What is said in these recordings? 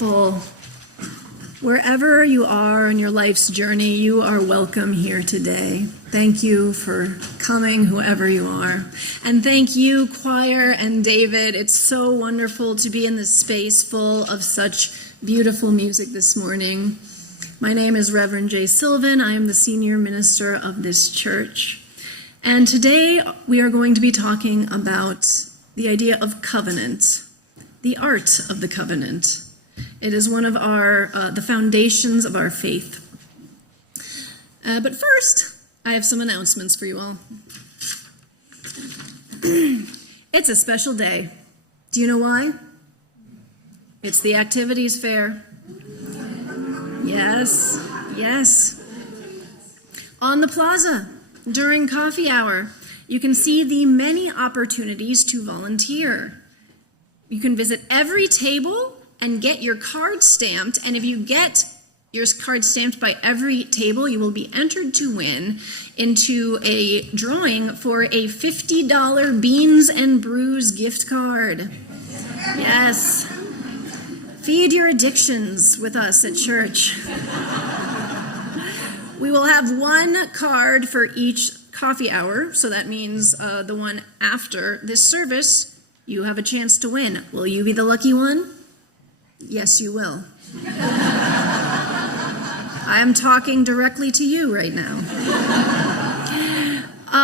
beautiful. Wherever you are on your life's journey, you are welcome here today. Thank you for coming, whoever you are. And thank you, choir and David. It's so wonderful to be in this space full of such beautiful music this morning. My name is Reverend Sylvan. I am the senior minister of this church. And today we are going to be talking about the idea of covenant, the art of the covenant. It is one of the foundations of our faith. But first, I have some announcements for you all. It's a special day. Do you know why? It's the Activities Fair. Yes, yes. On the plaza, during coffee hour, you can see the many opportunities to volunteer. You can visit every table and get your card stamped, and if you get your card stamped by every table, you will be entered to win into a drawing for a $50 Beans and Brews gift card. Yes. Feed your addictions with us at church. We will have one card for each coffee hour, so that means the one after this service, you have a chance to win. Will you be the lucky one? Yes, you will. I am talking directly to you right now.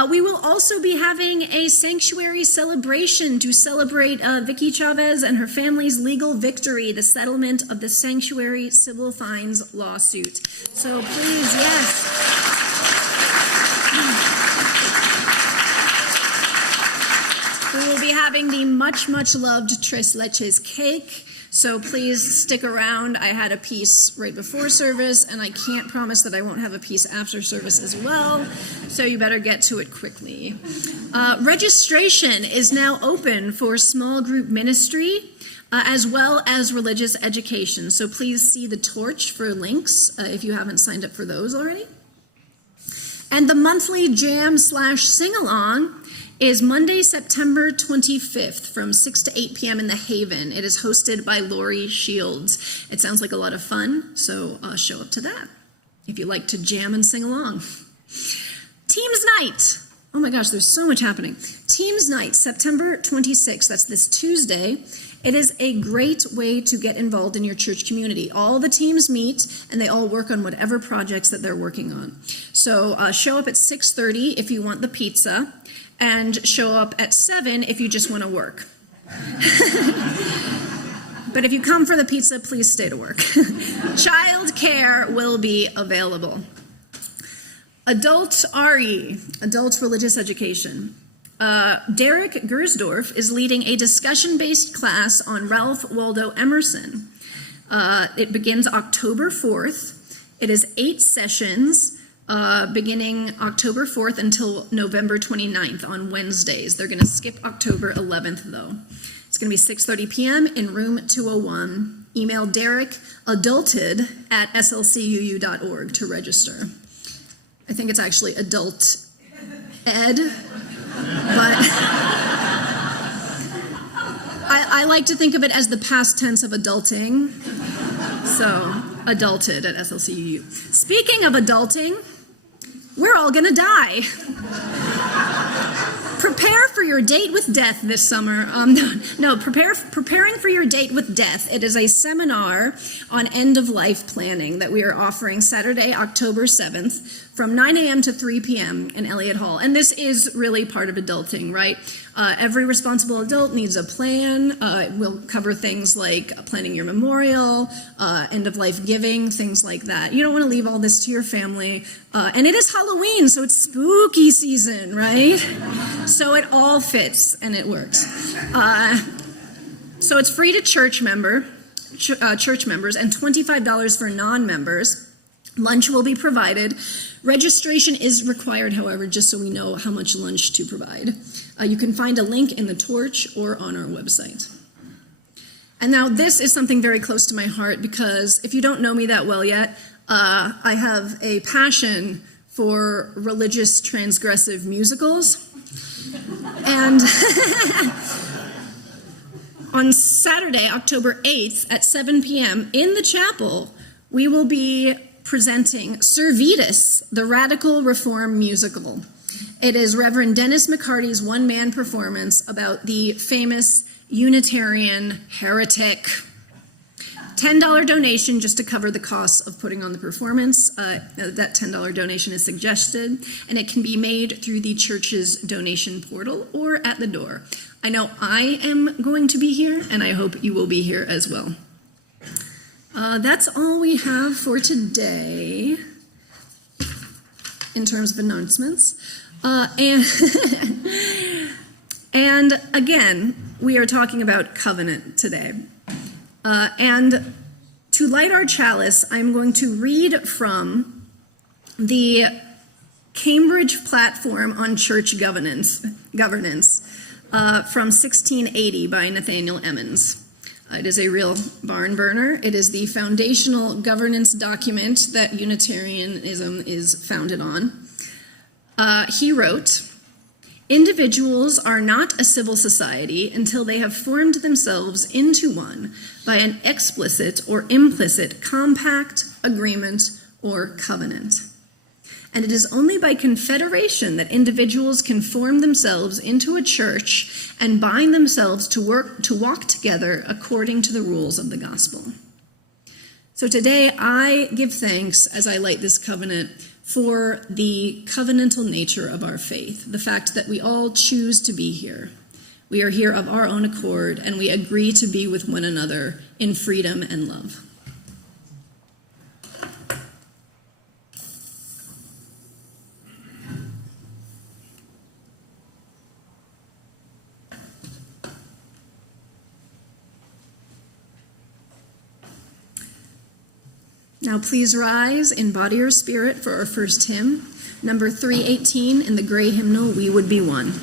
We will also be having a sanctuary celebration to celebrate Vicky Chavez and her family's legal victory, the settlement of the sanctuary civil fines lawsuit. So please, yes. We will be having the much, much loved Tres Leches cake. So please stick around. I had a piece right before service, and I can't promise that I won't have a piece after service as well. So you better get to it quickly. Registration is now open for small group ministry, as well as religious education. So please see the torch for links if you haven't signed up for those already. And the monthly jam/sing-along is Monday, September 25th from 6 to 8 p.m. in the Haven. It is hosted by Lori Shields. It sounds like a lot of fun, so show up to that if you like to jam and sing along. Teams Night. Oh my gosh, there's so much happening. Teams Night, September 26th. That's this Tuesday. It is a great way to get involved in your church community. All the teams meet, and they all work on whatever projects that they're working on. So show up at 6:30 if you want the pizza, and show up at 7 if you just want to work. But if you come for the pizza, please stay to work. Child care will be available. Adult RE, Adult Religious Education. Derek Gersdorf is leading a discussion-based class on Ralph Waldo Emerson. It begins October 4th. It is 8 sessions. Beginning October 4th until November 29th on Wednesdays. They're going to skip October 11th, though. It's going to be 6:30 p.m. in room 201. Email Derek adulted@slcuu.org to register. I think it's actually adult ed, but I like to think of it as the past tense of adulting. So, adulted at SLCUU. Speaking of adulting, we're all gonna die. Prepare for your date with death this summer. Preparing for your date with death. It is a seminar on end-of-life planning that we are offering Saturday, October 7th from 9 a.m. to 3 p.m. in Elliott Hall. And this is really part of adulting, right? Every responsible adult needs a plan. We'll cover things like planning your memorial, end-of-life giving, things like that. You don't want to leave all this to your family. And it is Halloween, so it's spooky season, right? So it all fits, and it works. So it's free to church members and $25 for non-members. Lunch will be provided. Registration is required, however, just so we know how much lunch to provide. You can find a link in the torch or on our website. And now this is something very close to my heart because if you don't know me that well yet, I have a passion for religious transgressive musicals. And On Saturday, October 8th at 7 p.m. in the chapel, we will be presenting Servetus, the Radical Reform Musical. It is Reverend Dennis McCarty's one-man performance about the famous Unitarian heretic. $10 donation just to cover the costs of putting on the performance. That $10 donation is suggested, and it can be made through the church's donation portal or at the door. I know I am going to be here, and I hope you will be here as well. That's all we have for today in terms of announcements. And again, we are talking about covenant today. And to light our chalice, I'm going to read from the Cambridge Platform on Church Governance from 1680 by Nathaniel Emmons. It is a real barn burner. It is the foundational governance document that Unitarianism is founded on. He wrote, "Individuals are not a civil society until they have formed themselves into one by an explicit or implicit compact, agreement, or covenant. And it is only by confederation that individuals can form themselves into a church and bind themselves to walk together according to the rules of the gospel." So today I give thanks as I light this covenant for the covenantal nature of our faith, the fact that we all choose to be here. We are here of our own accord, and we agree to be with one another in freedom and love. Now please rise in body or spirit for our first hymn, number 318 in the gray hymnal, "We Would Be One."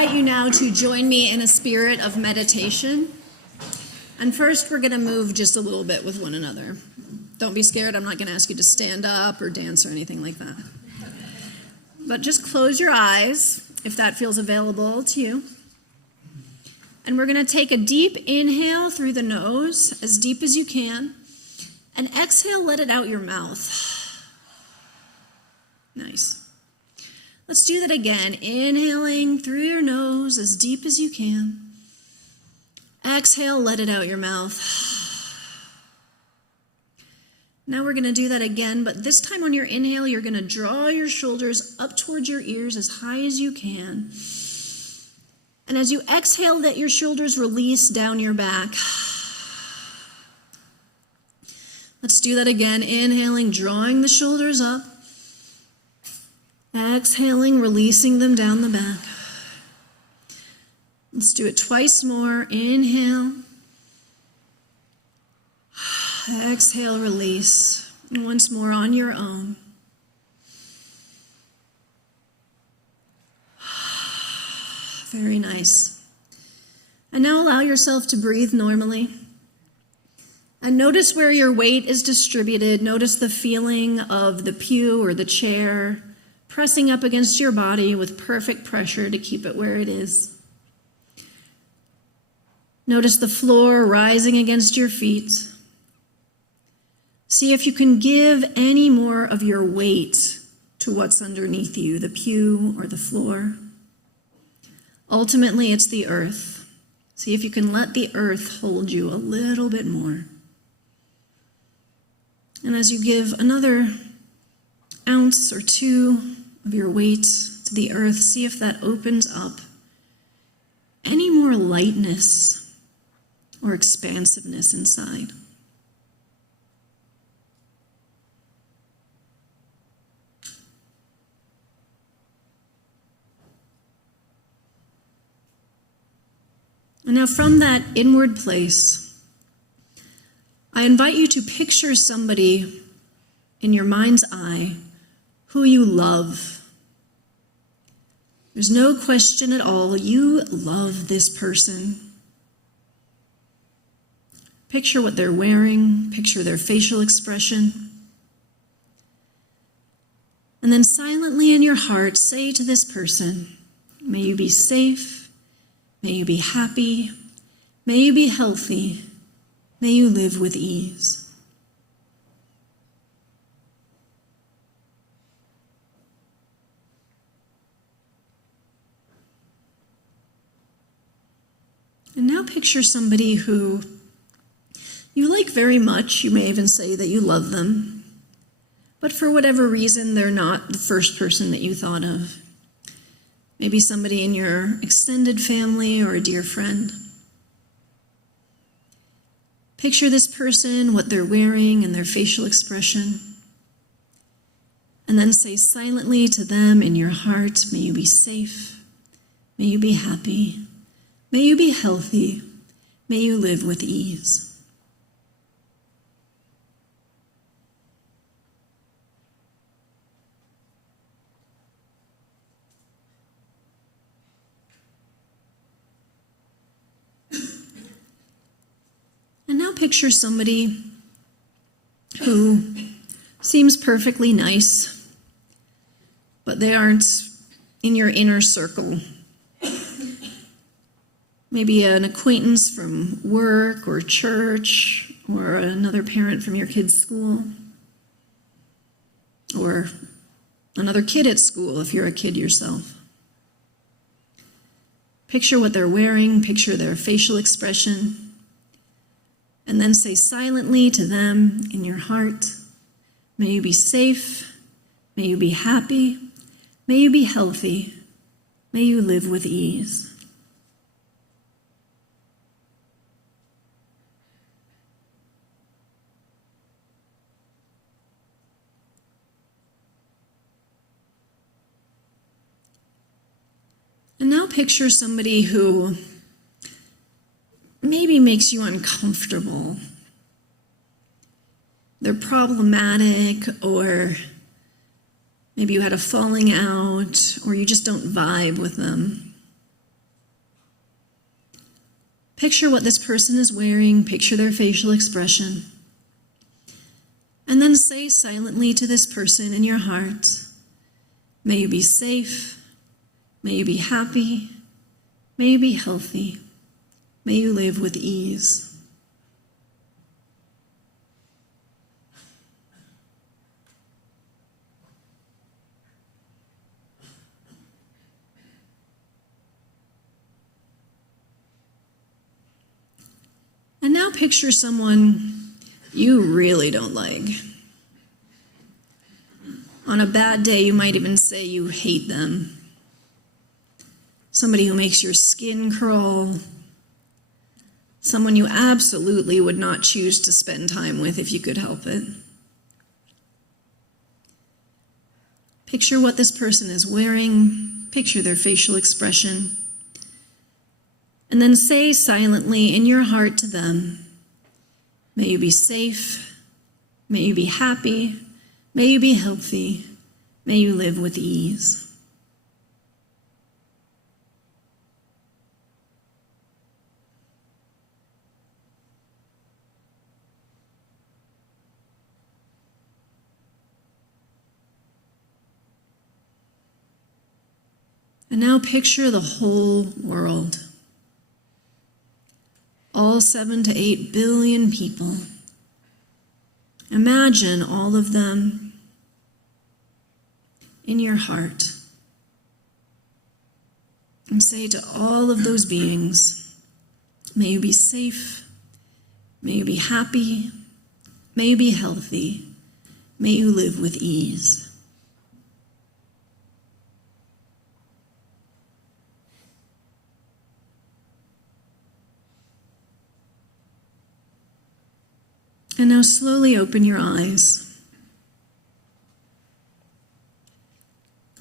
invite you now to join me in a spirit of meditation. And first, we're going to move just a little bit with one another. Don't be scared. I'm not going to ask you to stand up or dance or anything like that. But just close your eyes if that feels available to you. And we're going to take a deep inhale through the nose, as deep as you can. And exhale, let it out your mouth. Nice. Let's do that again. Inhaling through your nose as deep as you can. Exhale, let it out your mouth. Now we're going to do that again, but this time on your inhale, you're going to draw your shoulders up towards your ears as high as you can. And as you exhale, let your shoulders release down your back. Let's do that again. Inhaling, drawing the shoulders up. Exhaling, releasing them down the back. Let's do it twice more. Inhale. Exhale, release. And once more on your own. Very nice. And now allow yourself to breathe normally. And notice where your weight is distributed. Notice the feeling of the pew or the chair pressing up against your body with perfect pressure to keep it where it is. Notice the floor rising against your feet. See if you can give any more of your weight to what's underneath you, the pew or the floor. Ultimately, it's the earth. See if you can let the earth hold you a little bit more. And as you give another ounce or two of your weight to the earth, see if that opens up any more lightness or expansiveness inside. And now from that inward place, I invite you to picture somebody in your mind's eye who you love. There's no question at all, you love this person. Picture what they're wearing, picture their facial expression. And then silently in your heart, say to this person, may you be safe. May you be happy, may you be healthy, may you live with ease. And now picture somebody who you like very much. You may even say that you love them, but for whatever reason, they're not the first person that you thought of. Maybe somebody in your extended family or a dear friend. Picture this person, what they're wearing, and their facial expression. And then say silently to them in your heart, may you be safe, may you be happy, may you be healthy, may you live with ease. And now picture somebody who seems perfectly nice, but they aren't in your inner circle. Maybe an acquaintance from work or church, or another parent from your kid's school, or another kid at school if you're a kid yourself. Picture what they're wearing, picture their facial expression. And then say silently to them in your heart, may you be safe, may you be happy, may you be healthy, may you live with ease. And now picture somebody who maybe makes you uncomfortable. They're problematic, or maybe you had a falling out, or you just don't vibe with them. Picture what this person is wearing, picture their facial expression. And then say silently to this person in your heart, may you be safe, may you be happy, may you be healthy, may you live with ease. And now picture someone you really don't like. On a bad day, you might even say you hate them. Somebody who makes your skin crawl. Someone you absolutely would not choose to spend time with if you could help it. Picture what this person is wearing. Picture their facial expression. And then say silently in your heart to them, may you be safe, may you be happy, may you be healthy, may you live with ease. And now picture the whole world. All 7 to 8 billion people. Imagine all of them in your heart. And say to all of those beings, may you be safe, may you be happy, may you be healthy, may you live with ease. And now slowly open your eyes.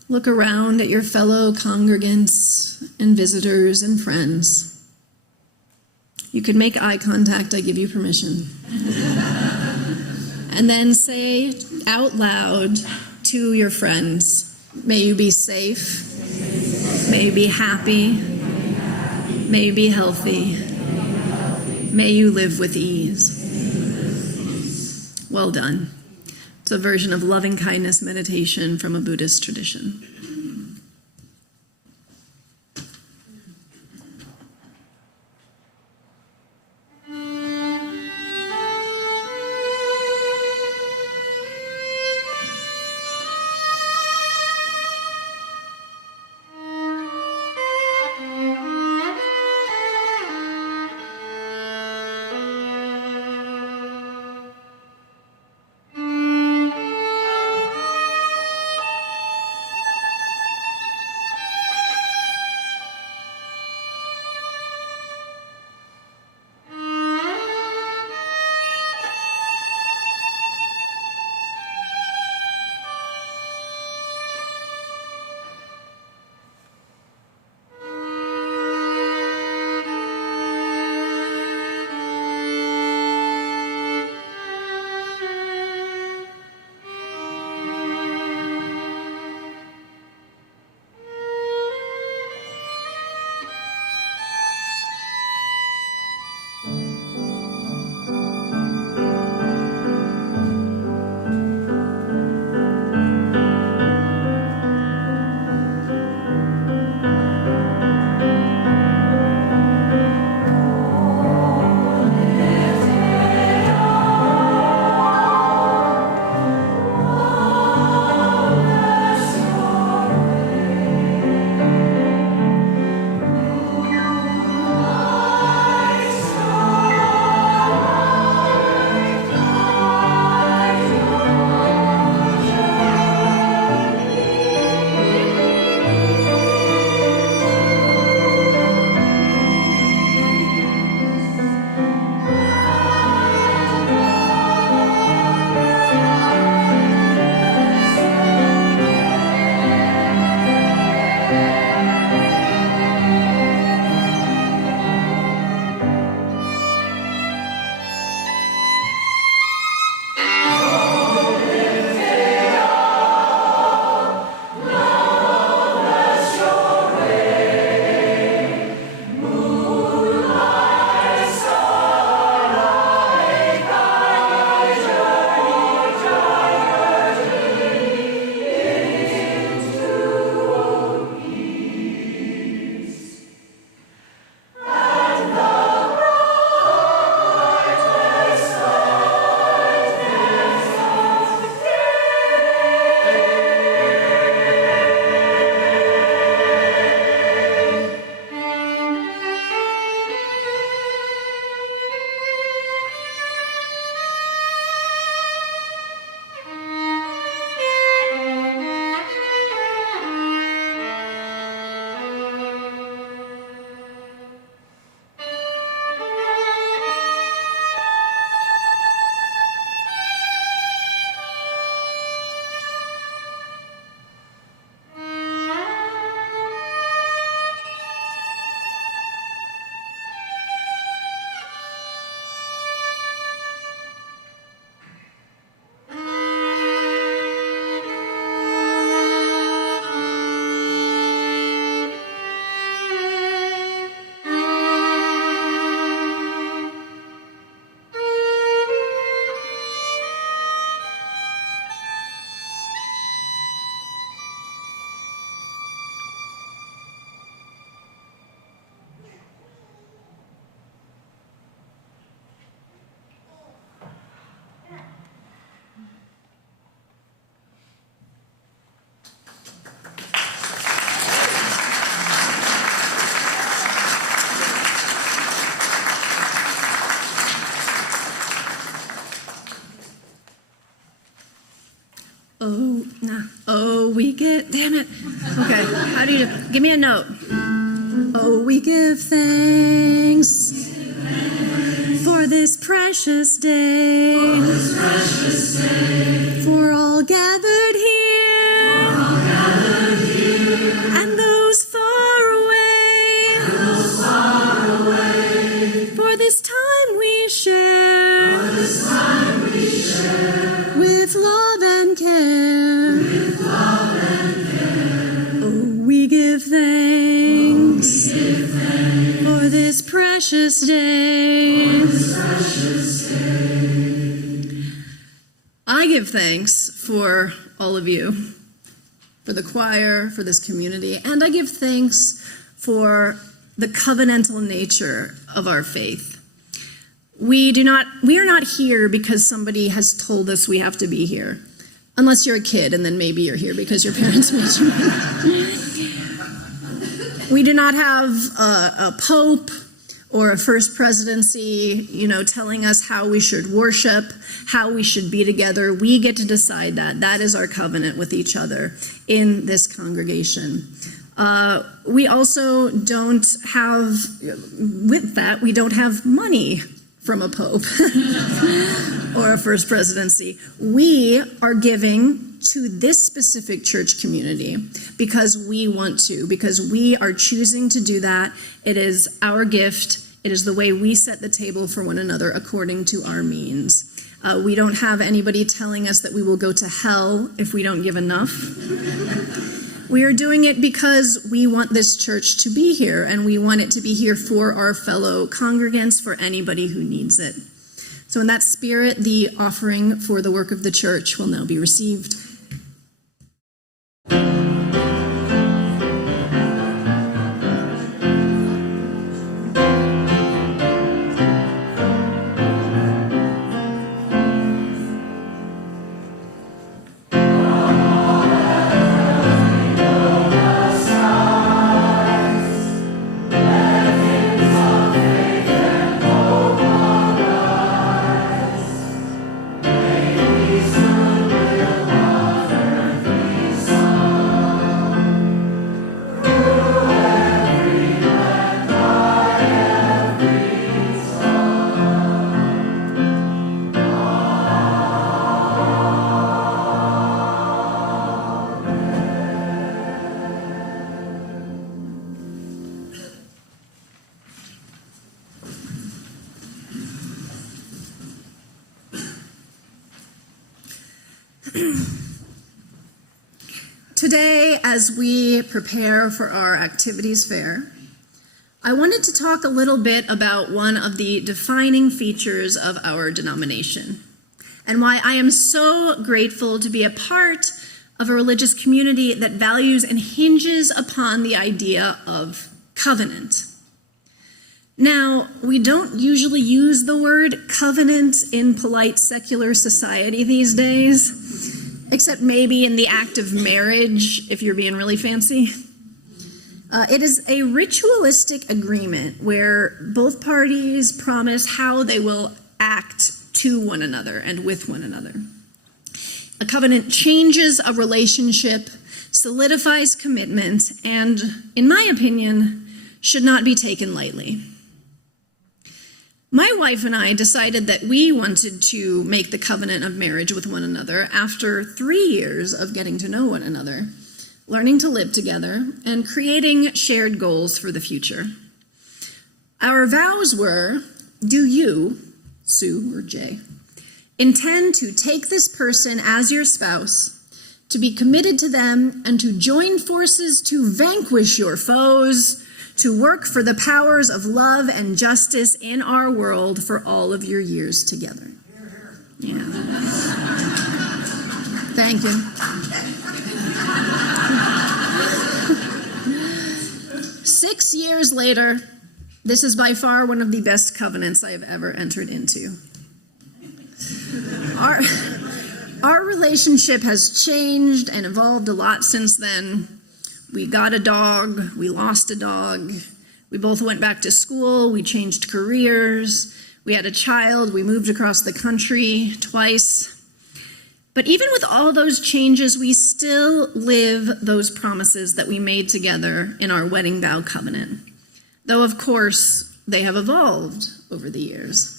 Look around at your fellow congregants and visitors and friends. You can make eye contact, I give you permission. And then say out loud to your friends, may you be safe, may you be happy, may you be healthy, may you live with ease. Well done. It's a version of loving kindness meditation from a Buddhist tradition. damn it. Okay, how do you, give me a note. Oh, we give thanks for this precious day, for all gathered here, and those far away, for this time we share, with love and care. Oh, we give thanks for this precious day. I give thanks for all of you, for the choir, for this community, and I give thanks for the covenantal nature of our faith. We are not here because somebody has told us we have to be here. Unless you're a kid, and then maybe you're here because your parents made you. We do not have a pope or a first presidency, telling us how we should worship, how we should be together. We get to decide that. That is our covenant with each other in this congregation. We also don't have, with that, we don't have money from a pope or a first presidency. We are giving to this specific church community because we want to, because we are choosing to do that. It is our gift. It is the way we set the table for one another according to our means. We don't have anybody telling us that we will go to hell if we don't give enough. We are doing it because we want this church to be here, and we want it to be here for our fellow congregants, for anybody who needs it. So in that spirit, the offering for the work of the church will now be received. Today, as we prepare for our activities fair, I wanted to talk a little bit about one of the defining features of our denomination, and why I am so grateful to be a part of a religious community that values and hinges upon the idea of covenant. Now, we don't usually use the word covenant in polite secular society these days, except maybe in the act of marriage, if you're being really fancy. It is a ritualistic agreement where both parties promise how they will act to one another and with one another. A covenant changes a relationship, solidifies commitment, and, in my opinion, should not be taken lightly. My wife and I decided that we wanted to make the covenant of marriage with one another after 3 years of getting to know one another, learning to live together, and creating shared goals for the future. Our vows were, do you, Sue or Jay, intend to take this person as your spouse, to be committed to them, and to join forces to vanquish your foes, to work for the powers of love and justice in our world for all of your years together. Yeah. Thank you. 6 years later, this is by far one of the best covenants I have ever entered into. Our relationship has changed and evolved a lot since then. We got a dog, we lost a dog, we both went back to school, we changed careers, we had a child, we moved across the country twice. But even with all those changes, we still live those promises that we made together in our wedding vow covenant, though of course they have evolved over the years.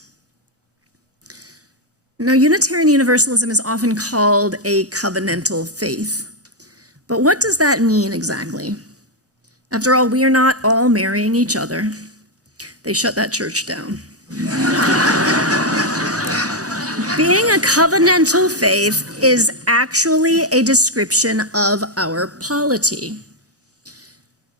Now, Unitarian Universalism is often called a covenantal faith. But what does that mean exactly? After all, we are not all marrying each other. They shut that church down. Being a covenantal faith is actually a description of our polity.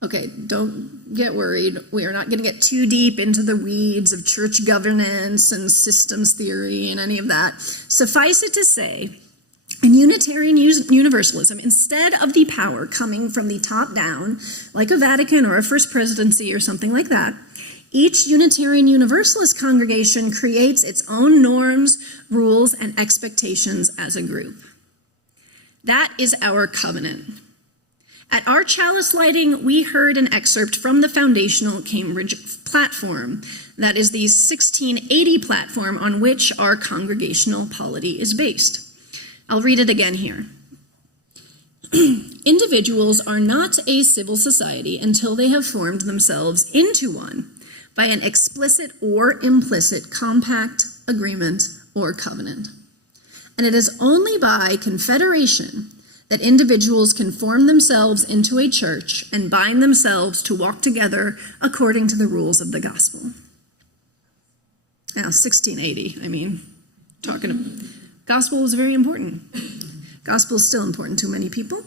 Okay, don't get worried. We are not going to get too deep into the weeds of church governance and systems theory and any of that. Suffice it to say, in Unitarian Universalism, instead of the power coming from the top down, like a Vatican or a First Presidency or something like that, each Unitarian Universalist congregation creates its own norms, rules, and expectations as a group. That is our covenant. At our chalice lighting, we heard an excerpt from the foundational Cambridge platform. That is the 1680 platform on which our congregational polity is based. I'll read it again here. Individuals are not a civil society until they have formed themselves into one by an explicit or implicit compact, agreement, or covenant. And it is only by confederation that individuals can form themselves into a church and bind themselves to walk together according to the rules of the gospel. Now, 1680, gospel was very important. Gospel is still important to many people.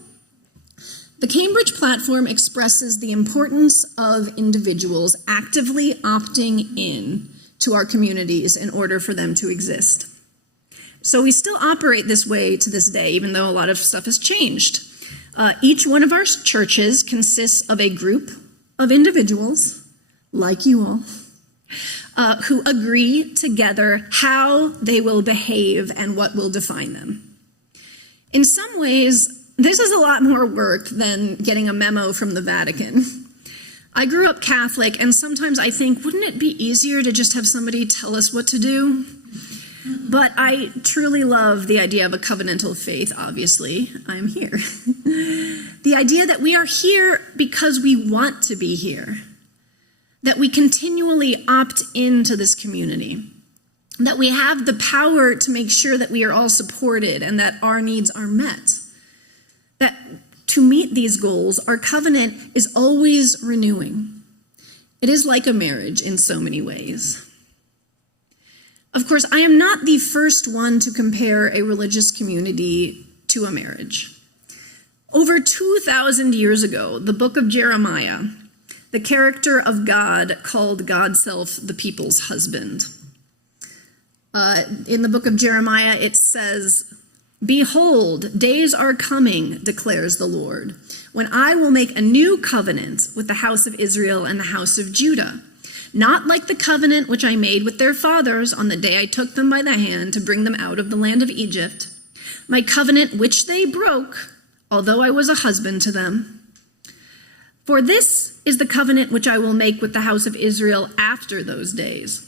The Cambridge platform expresses the importance of individuals actively opting in to our communities in order for them to exist. So we still operate this way to this day, even though a lot of stuff has changed. Each one of our churches consists of a group of individuals, like you all, who agree together how they will behave and what will define them. In some ways, this is a lot more work than getting a memo from the Vatican. I grew up Catholic, and sometimes I think, wouldn't it be easier to just have somebody tell us what to do? But I truly love the idea of a covenantal faith, obviously. I'm here. The idea that we are here because we want to be here, that we continually opt into this community, that we have the power to make sure that we are all supported and that our needs are met, that to meet these goals, our covenant is always renewing. It is like a marriage in so many ways. Of course, I am not the first one to compare a religious community to a marriage. Over 2,000 years ago, the book of Jeremiah, the character of God called God's self the people's husband. In the book of Jeremiah, it says, "Behold, days are coming, declares the Lord, when I will make a new covenant with the house of Israel and the house of Judah. Not like the covenant which I made with their fathers on the day I took them by the hand to bring them out of the land of Egypt, my covenant which they broke, although I was a husband to them. For this is the covenant which I will make with the house of Israel after those days.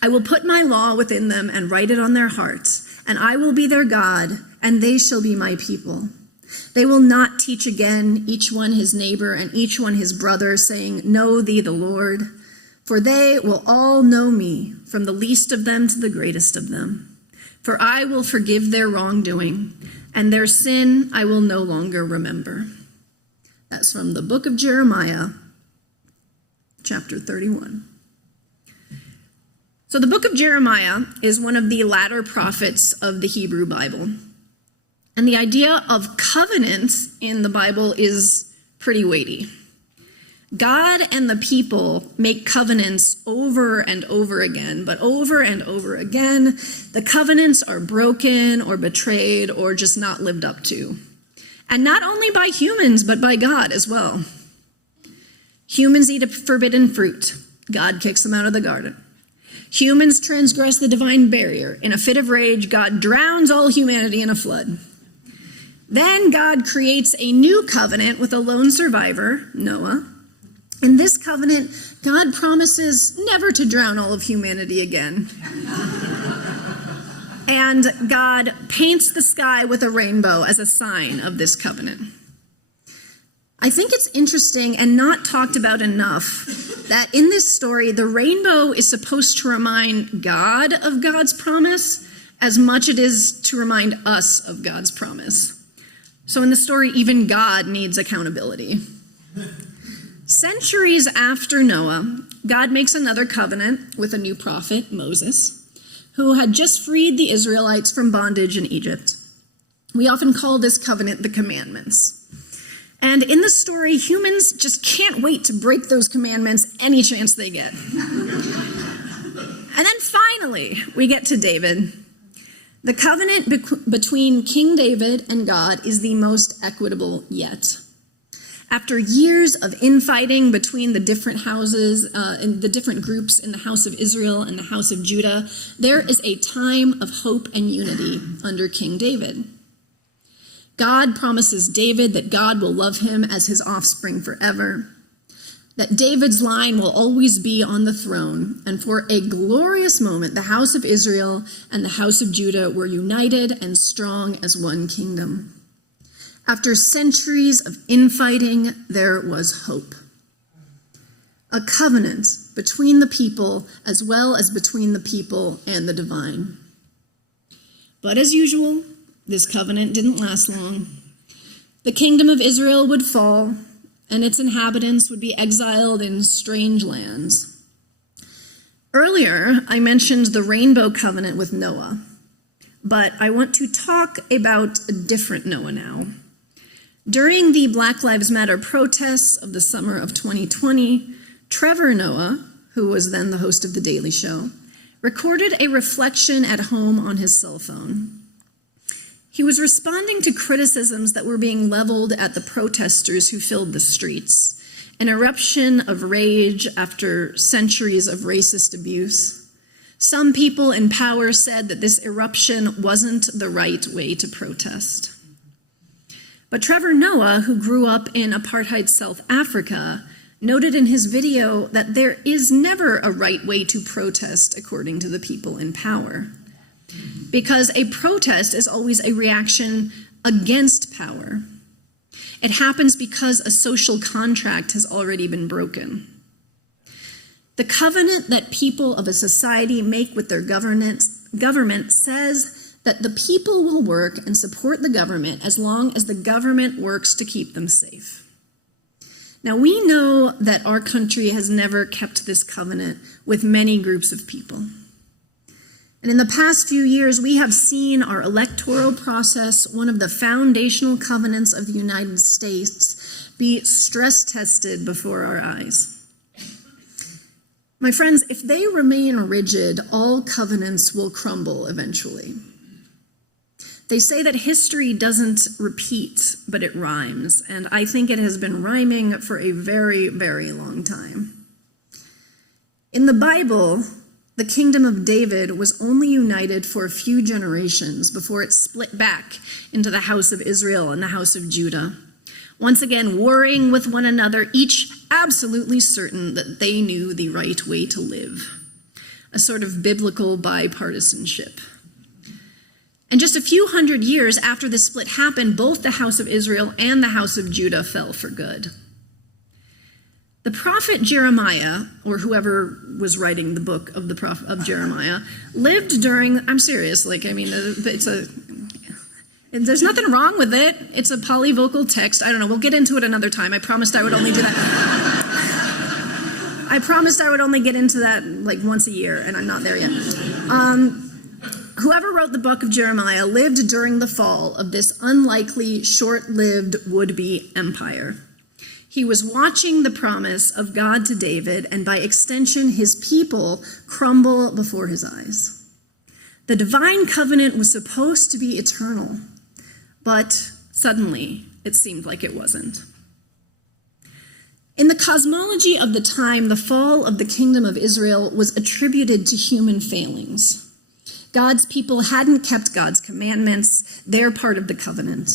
I will put my law within them and write it on their hearts, and I will be their God, and they shall be my people. They will not teach again each one his neighbor and each one his brother, saying, 'Know thee the Lord,' for they will all know me, from the least of them to the greatest of them. For I will forgive their wrongdoing, and their sin I will no longer remember." That's from the book of Jeremiah, chapter 31. So the book of Jeremiah is one of the latter prophets of the Hebrew Bible. And the idea of covenant in the Bible is pretty weighty. God and the people make covenants over and over again, but over and over again, the covenants are broken or betrayed or just not lived up to. And not only by humans, but by God as well. Humans eat a forbidden fruit. God kicks them out of the garden. Humans transgress the divine barrier. In a fit of rage, God drowns all humanity in a flood. Then God creates a new covenant with a lone survivor, Noah. In this covenant, God promises never to drown all of humanity again. And God paints the sky with a rainbow as a sign of this covenant. I think it's interesting and not talked about enough that in this story, the rainbow is supposed to remind God of God's promise as much as it is to remind us of God's promise. So in the story, even God needs accountability. Centuries after Noah, God makes another covenant with a new prophet, Moses, who had just freed the Israelites from bondage in Egypt. We often call this covenant the commandments. And in the story, humans just can't wait to break those commandments any chance they get. And then finally, we get to David. The covenant between King David and God is the most equitable yet. After years of infighting between the different houses and the different groups in the house of Israel and the house of Judah, there is a time of hope and unity under King David. God promises David that God will love him as his offspring forever, that David's line will always be on the throne, and for a glorious moment, the house of Israel and the house of Judah were united and strong as one kingdom. After centuries of infighting, there was hope. A covenant between the people as well as between the people and the divine. But as usual, this covenant didn't last long. The kingdom of Israel would fall, and its inhabitants would be exiled in strange lands. Earlier, I mentioned the rainbow covenant with Noah, but I want to talk about a different Noah now. During the Black Lives Matter protests of the summer of 2020, Trevor Noah, who was then the host of The Daily Show, recorded a reflection at home on his cell phone. He was responding to criticisms that were being leveled at the protesters who filled the streets, an eruption of rage after centuries of racist abuse. Some people in power said that this eruption wasn't the right way to protest. But Trevor Noah, who grew up in apartheid South Africa, noted in his video that there is never a right way to protest according to the people in power. Because a protest is always a reaction against power. It happens because a social contract has already been broken. The covenant that people of a society make with their government says that the people will work and support the government as long as the government works to keep them safe. Now, we know that our country has never kept this covenant with many groups of people. And in the past few years, we have seen our electoral process, one of the foundational covenants of the United States, be stress tested before our eyes. My friends, if they remain rigid, all covenants will crumble eventually. They say that history doesn't repeat, but it rhymes, and I think it has been rhyming for a very, very long time. In the Bible, the kingdom of David was only united for a few generations before it split back into the house of Israel and the house of Judah, once again warring with one another, each absolutely certain that they knew the right way to live, a sort of biblical bipartisanship. And just a few hundred years after the split happened, both the house of Israel and the house of Judah fell for good. The prophet Jeremiah, or whoever was writing the book of of Jeremiah, lived during, I'm serious, there's nothing wrong with it. It's a polyvocal text. I don't know, we'll get into it another time. I promised I would only do that. I promised I would only get into that like once a year, and I'm not there yet. Whoever wrote the book of Jeremiah lived during the fall of this unlikely, short-lived would-be empire. He was watching the promise of God to David, and by extension, his people crumble before his eyes. The divine covenant was supposed to be eternal, but suddenly it seemed like it wasn't. In the cosmology of the time, the fall of the kingdom of Israel was attributed to human failings. God's people hadn't kept God's commandments, their part of the covenant.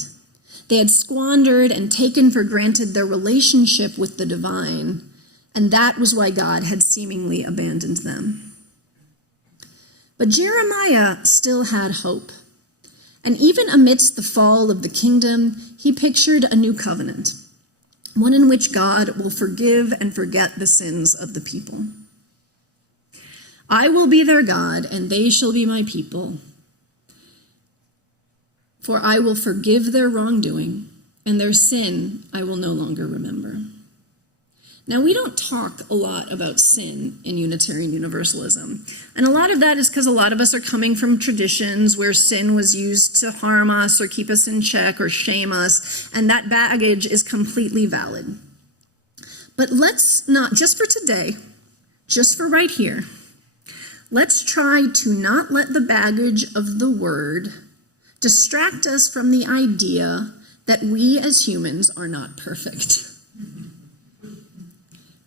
They had squandered and taken for granted their relationship with the divine, and that was why God had seemingly abandoned them. But Jeremiah still had hope. And even amidst the fall of the kingdom, he pictured a new covenant, one in which God will forgive and forget the sins of the people. I will be their God, and they shall be my people. For I will forgive their wrongdoing, and their sin I will no longer remember. Now, we don't talk a lot about sin in Unitarian Universalism. And a lot of that is because a lot of us are coming from traditions where sin was used to harm us or keep us in check or shame us, and that baggage is completely valid. But let's not, just for today, just for right here, let's try to not let the baggage of the word distract us from the idea that we as humans are not perfect.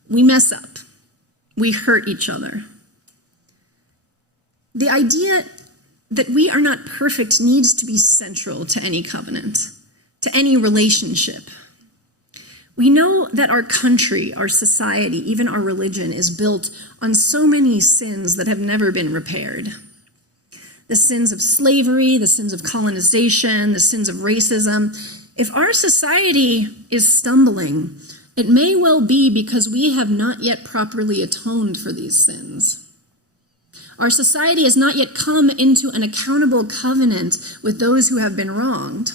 We mess up. We hurt each other. The idea that we are not perfect needs to be central to any covenant, to any relationship. We know that our country, our society, even our religion is built on so many sins that have never been repaired. The sins of slavery, the sins of colonization, the sins of racism. If our society is stumbling, it may well be because we have not yet properly atoned for these sins. Our society has not yet come into an accountable covenant with those who have been wronged,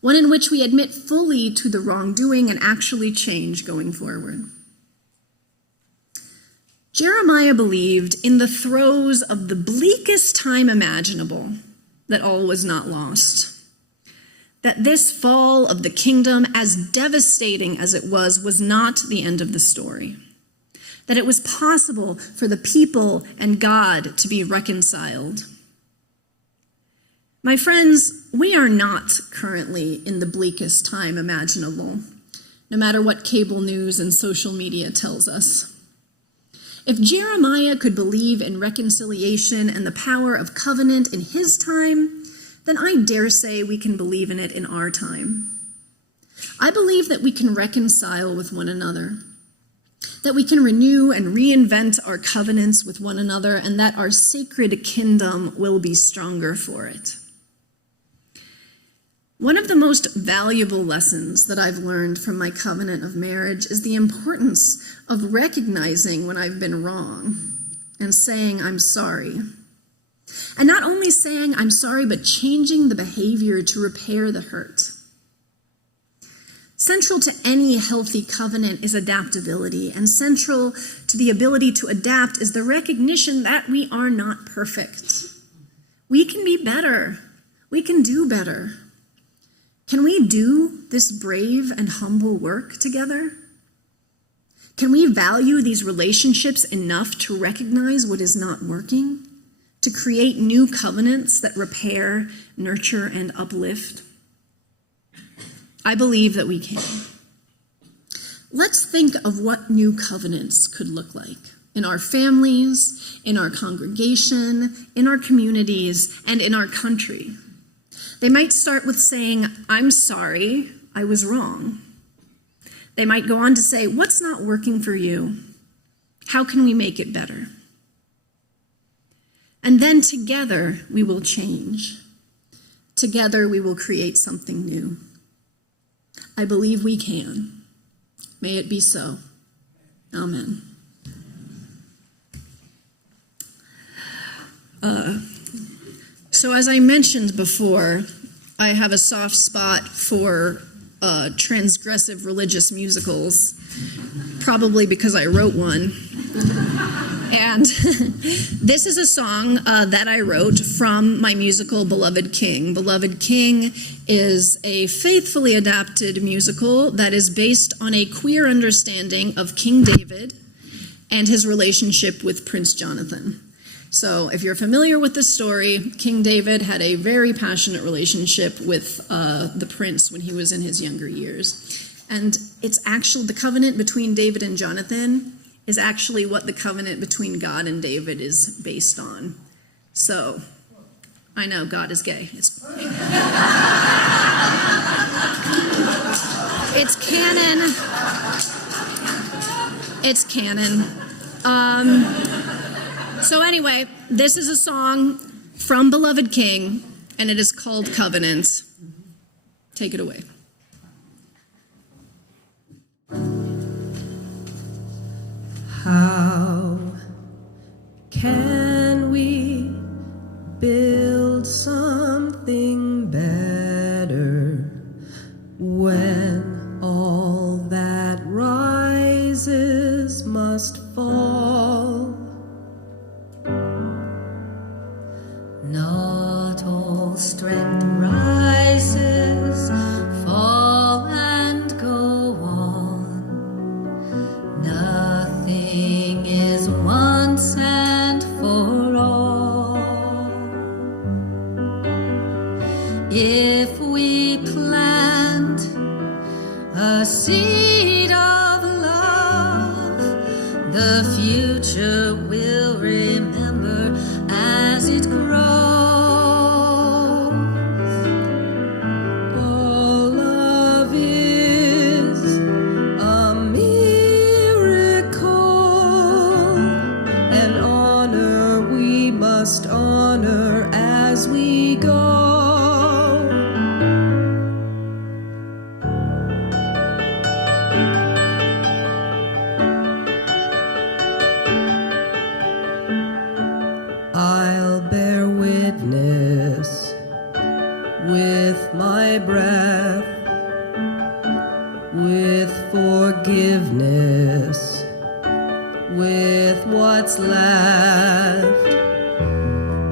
one in which we admit fully to the wrongdoing and actually change going forward. Jeremiah believed in the throes of the bleakest time imaginable that all was not lost. That this fall of the kingdom, as devastating as it was not the end of the story. That it was possible for the people and God to be reconciled. My friends, we are not currently in the bleakest time imaginable, no matter what cable news and social media tells us. If Jeremiah could believe in reconciliation and the power of covenant in his time, then I dare say we can believe in it in our time. I believe that we can reconcile with one another, that we can renew and reinvent our covenants with one another, and that our sacred kingdom will be stronger for it. One of the most valuable lessons that I've learned from my covenant of marriage is the importance of recognizing when I've been wrong and saying I'm sorry. And not only saying I'm sorry, but changing the behavior to repair the hurt. Central to any healthy covenant is adaptability, and central to the ability to adapt is the recognition that we are not perfect. We can be better. We can do better. Can we do this brave and humble work together? Can we value these relationships enough to recognize what is not working? To create new covenants that repair, nurture, and uplift? I believe that we can. Let's think of what new covenants could look like in our families, in our congregation, in our communities, and in our country. They might start with saying, I'm sorry, I was wrong. They might go on to say, what's not working for you? How can we make it better? And then together we will change. Together we will create something new. I believe we can. May it be so. Amen. So as I mentioned before, I have a soft spot for transgressive religious musicals, probably because I wrote one. And this is a song that I wrote from my musical Beloved King. Beloved King is a faithfully adapted musical that is based on a queer understanding of King David and his relationship with Prince Jonathan. So if you're familiar with the story, King David had a very passionate relationship with the prince when he was in his younger years. And it's actually the covenant between David and Jonathan is actually what the covenant between God and David is based on. So, I know, God is gay. It's canon. It's canon. So anyway, this is a song from Beloved King, and it is called Covenant. Take it away. How can we build something better when all that rises must fall? Not all strength rises, fall and go on. Nothing is once and for all. If we plant a seed of love, the future will remember as it grows. All love is a miracle, and honor we must honor as we go. I'll bear witness with my breath, with forgiveness, with what's left.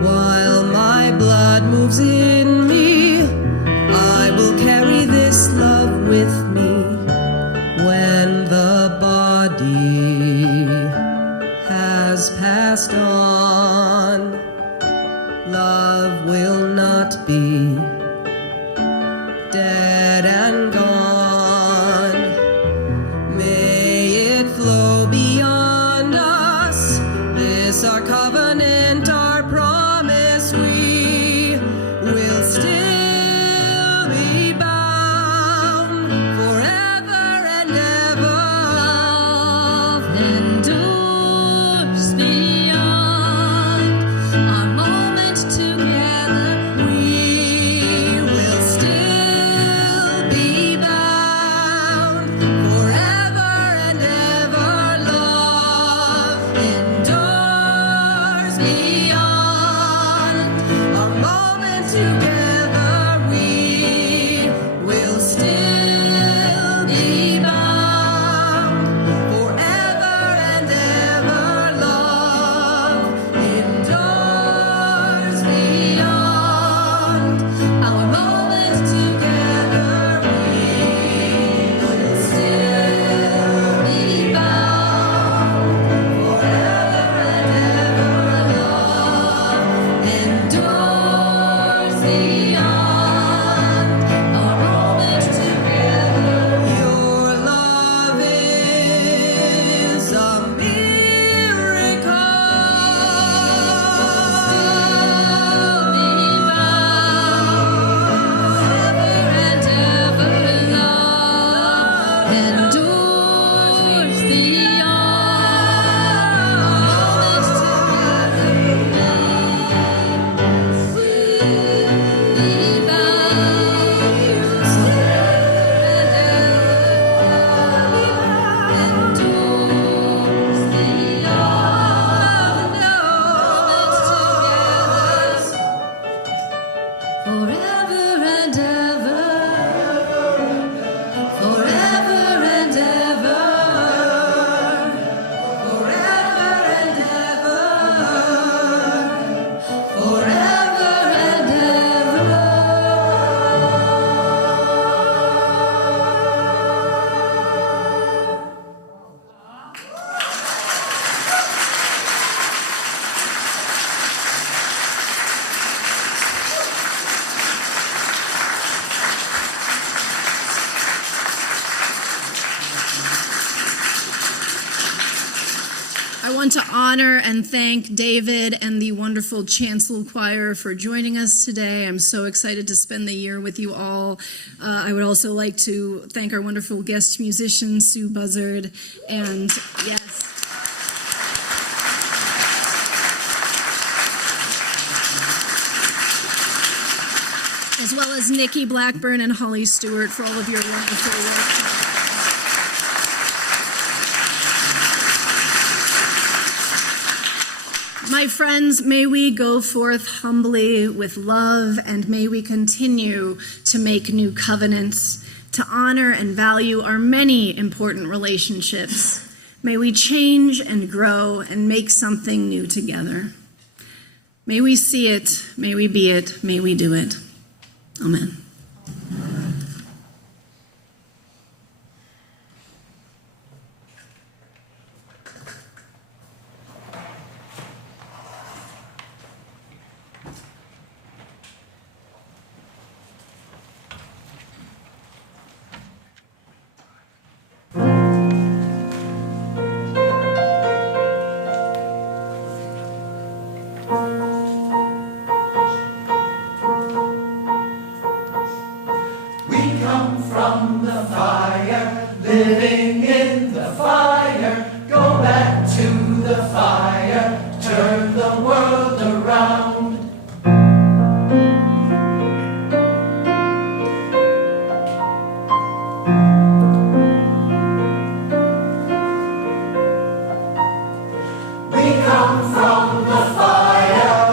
While my blood moves in me, I will carry this love with me. When the body has passed on, love will not be dead and gone. May it flow beyond us, this our covenant, our promise. We will still be bound forever and ever. Love endures beyond our moment together. We will still be bound forever and ever. Love endures beyond our moment together. We will still be bound forever and ever. Love endures beyond our moment together. We will still be bound forever and ever. Love endures beyond our moment together. Your love is a miracle. Forever and ever, forever and ever, forever and ever, forever and ever. I want to honor and thank David and the wonderful Chancel Choir for joining us today. I'm so excited to spend the year with you all. I would also like to thank our wonderful guest musician, Sue Buzzard, and yes. as well as Nikki Blackburn and Holly Stuart for all of your wonderful work. My friends, may we go forth humbly with love, and may we continue to make new covenants, to honor and value our many important relationships. May we change and grow and make something new together. May we see it, may we be it, may we do it. Amen. From the fire,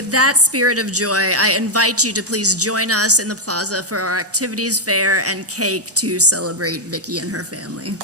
With that spirit of joy, I invite you to please join us in the plaza for our activities fair and cake to celebrate Vicki and her family.